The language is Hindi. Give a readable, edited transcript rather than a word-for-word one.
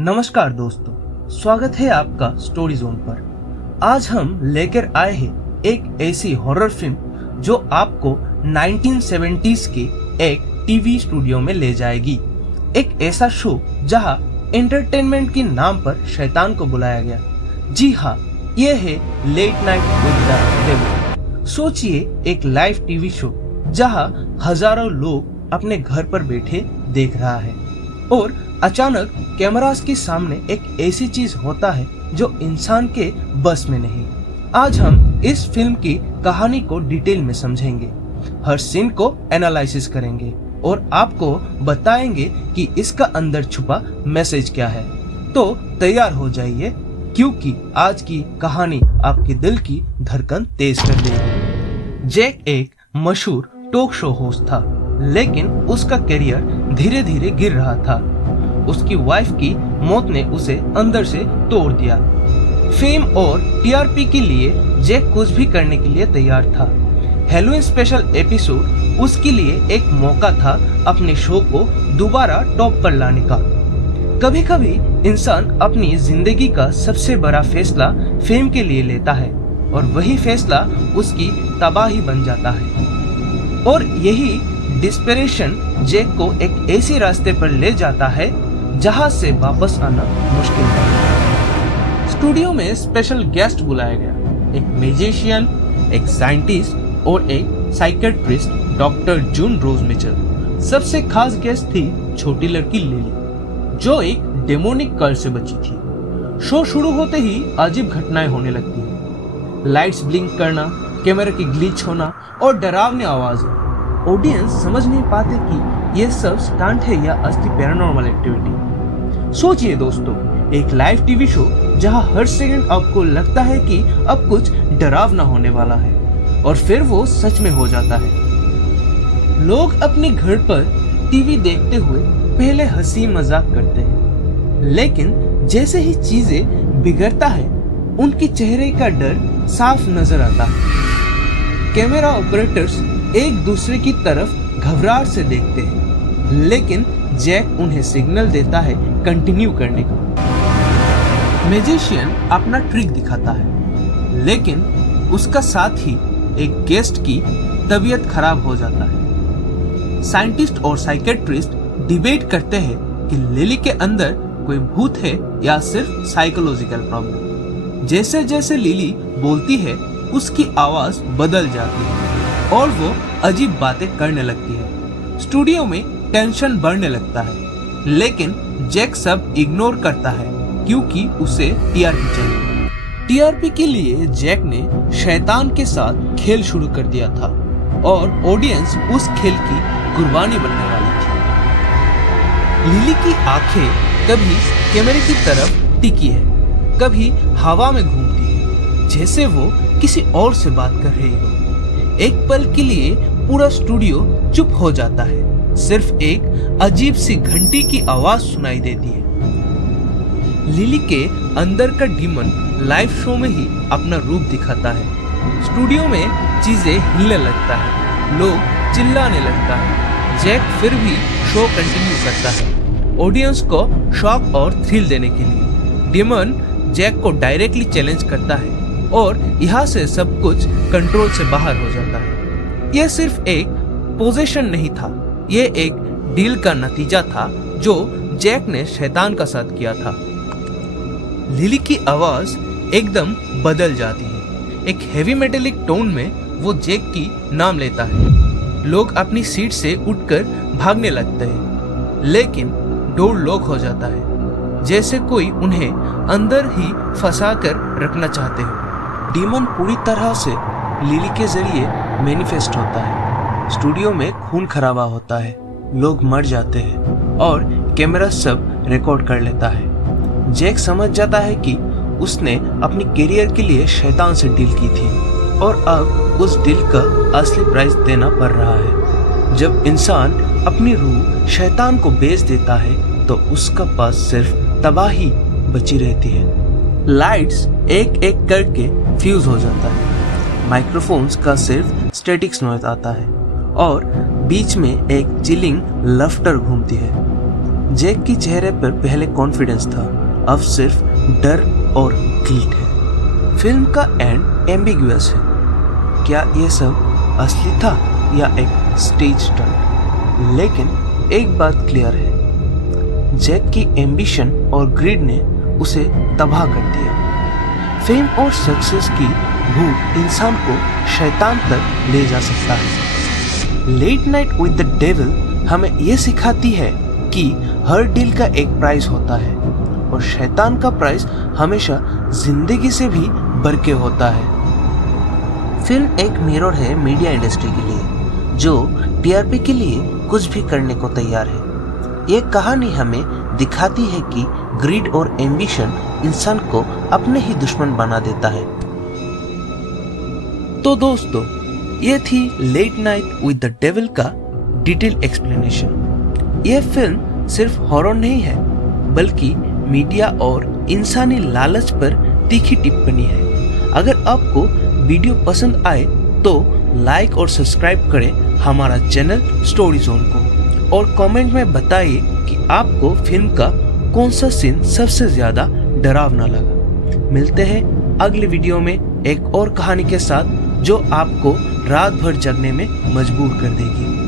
नमस्कार दोस्तों, स्वागत है आपका स्टोरी जोन पर। आज हम लेकर आए हैं एक ऐसी हॉरर फिल्म जो आपको 1970s के एक टीवी स्टूडियो में ले जाएगी। एक ऐसा शो जहां एंटरटेनमेंट के नाम पर शैतान को बुलाया गया। जी हाँ, ये है late night with the devil. सोचिए, एक लाइव टीवी शो जहां हजारों लोग अपने घर पर बैठे देख रहा है और अचानक कैमरास के सामने एक ऐसी चीज होता है जो इंसान के बस में नहीं। आज हम इस फिल्म की कहानी को डिटेल में समझेंगे, हर सीन को एनालिसिस करेंगे और आपको बताएंगे कि इसका अंदर छुपा मैसेज क्या है। तो तैयार हो जाइए, क्योंकि आज की कहानी आपके दिल की धड़कन तेज कर देगी। जैक एक मशहूर टॉक शो होस्ट था, लेकिन उसका करियर धीरे धीरे गिर रहा था। उसकी वाइफ की मौत ने उसे अंदर से तोड़ दिया। फेम और टीआरपी के लिए जैक कुछ भी करने के लिए तैयार था। हैलोवीन स्पेशल एपिसोड उसके लिए एक मौका था अपने शो को दोबारा टॉप पर लाने का। कभी कभी इंसान अपनी जिंदगी का सबसे बड़ा फैसला फेम के लिए लेता है और वही फैसला उसकी तबाही बन जाता है। और यही डिस्परेशन जैक को एक ऐसे रास्ते पर ले जाता है जहां से वापस आना मुश्किल है। स्टूडियो में स्पेशल गेस्ट बुलाया गया, एक मैजिशियन, एक साइंटिस्ट और एक साइकियाट्रिस्ट, डॉक्टर जून रोज मिचेल। सबसे खास गेस्ट थी छोटी लड़की लिली, जो एक डेमोनिक कर्स से बची थी। शो शुरू होते ही अजीब घटनाएं होने लगती हैं। लाइट्स ब्लिंक करना, कैमरे की ग्लिच होना और डरावनी आवाजें। ऑडियंस समझ नहीं पाते कि ये सब स्टंट है या असली पैरानॉर्मल एक्टिविटी। सोचिए दोस्तों, एक लाइव टीवी शो जहां हर सेकंड आपको लगता है कि अब कुछ डरावना होने वाला है और फिर वो सच में हो जाता है। लोग अपने घर पर टीवी देखते हुए पहले हंसी मजाक करते हैं, लेकिन जैसे ही चीजें बिगड़ता है उनके चेहरे का डर साफ नजर आता है। कैमरा ऑपरेटर्स एक दूसरे की तरफ घबराहट से देखते हैं, लेकिन जैक उन्हें सिग्नल देता है कंटिन्यू करने का। मैजिशियन अपना ट्रिक दिखाता है, लेकिन उसका साथ ही एक गेस्ट की तबीयत खराब हो जाता है। साइंटिस्ट और साइकियाट्रिस्ट डिबेट करते हैं कि लिली के अंदर कोई भूत है या सिर्फ साइकोलॉजिकल प्रॉब्लम। जैसे जैसे लिली बोलती है उसकी आवाज बदल जाती है और वो अजीब बातें करने लगती है। स्टूडियो में टेंशन बढ़ने लगता है, लेकिन जैक सब इग्नोर करता है क्योंकि उसे टीआरपी चाहिए। टीआरपी के लिए जैक ने शैतान के साथ खेल शुरू कर दिया था और ऑडियंस उस खेल की कुर्बानी बनने वाली थी। लिली की आंखें कभी कैमरे की तरफ टिकी है, कभी हवा में घूमती है, जैसे वो किसी और से बात कर रही हो। एक पल के लिए पूरा स्टूडियो चुप हो जाता है, सिर्फ एक अजीब सी घंटी की आवाज सुनाई देती है। लिली के अंदर का डीमन लाइव शो में ही अपना रूप दिखाता है। स्टूडियो में चीजें हिलने लगता है, लोग चिल्लाने लगता है। जैक फिर भी शो कंटिन्यू करता है, ऑडियंस को शॉक और थ्रिल देने के लिए। डीमन जैक को डायरेक्टली चैलेंज करता है और यहाँ से सब कुछ कंट्रोल से बाहर हो जाता है। यह सिर्फ एक पोजीशन नहीं था, यह एक डील का नतीजा था जो जैक ने शैतान का साथ किया था। लिली की आवाज एकदम बदल जाती है। एक हेवी मेटेलिक टोन में वो जैक की नाम लेता है। लोग अपनी सीट से उठकर भागने लगते हैं, लेकिन डोर लॉक हो जाता है, जैसे कोई उन्हें अंदर ही फंसा कर रखना चाहते हो। डीमन पूरी तरह से लिली के जरिए मैनिफेस्ट होता है। स्टूडियो में खून खराबा होता है, लोग मर जाते हैं और कैमरा सब रिकॉर्ड कर लेता है। जैक समझ जाता है कि उसने अपनी करियर के लिए शैतान से डील की थी और अब उस डील का असली प्राइस देना पड़ रहा है। जब इंसान अपनी रूह शैतान को बेच देता है तो उसका पास सिर्फ तबाही बची रहती है। लाइट्स एक एक करके फ्यूज हो जाता है, माइक्रोफोन्स का सिर्फ स्टैटिक्स नॉइज आता है और बीच में एक चिलिंग लफ्टर घूमती है। जैक के चेहरे पर पहले कॉन्फिडेंस था, अब सिर्फ डर और गिल्ट है। फिल्म का एंड एम्बिगुअस है। क्या ये सब असली था या एक स्टेज स्टंट? लेकिन एक बात क्लियर है, जैक की एम्बिशन और ग्रीड ने उसे तबाह कर दिया। फेम और सक्सेस की भूख इंसान को शैतान तक ले जा सकता है। Late night with the devil हमें यह सिखाती है कि हर डील का एक प्राइस होता है और शैतान का प्राइस हमेशा जिंदगी से भी बढ़ के होता है। फिल्म एक मिरर है मीडिया इंडस्ट्री के लिए, जो टीआरपी के लिए कुछ भी करने को तैयार है। ये कहानी हमें दिखाती है कि ग्रीड और एम्बिशन इंसान को अपने ही दुश्मन बना देता है। तो दोस्तों, ये थी late night with the devil का डिटेल एक्सप्लेनेशन। यह फिल्म सिर्फ हॉरर नहीं है, बल्कि मीडिया और इंसानी लालच पर तीखी टिप्पणी है। अगर आपको वीडियो पसंद आए तो लाइक और सब्सक्राइब करें हमारा चैनल स्टोरी जोन को, और कमेंट में बताइए कि आपको फिल्म का कौन सा सीन सबसे ज्यादा डरावना लगा। मिलते हैं अगले वीडियो में एक और कहानी के साथ, जो आपको रात भर जगने में मजबूर कर देगी।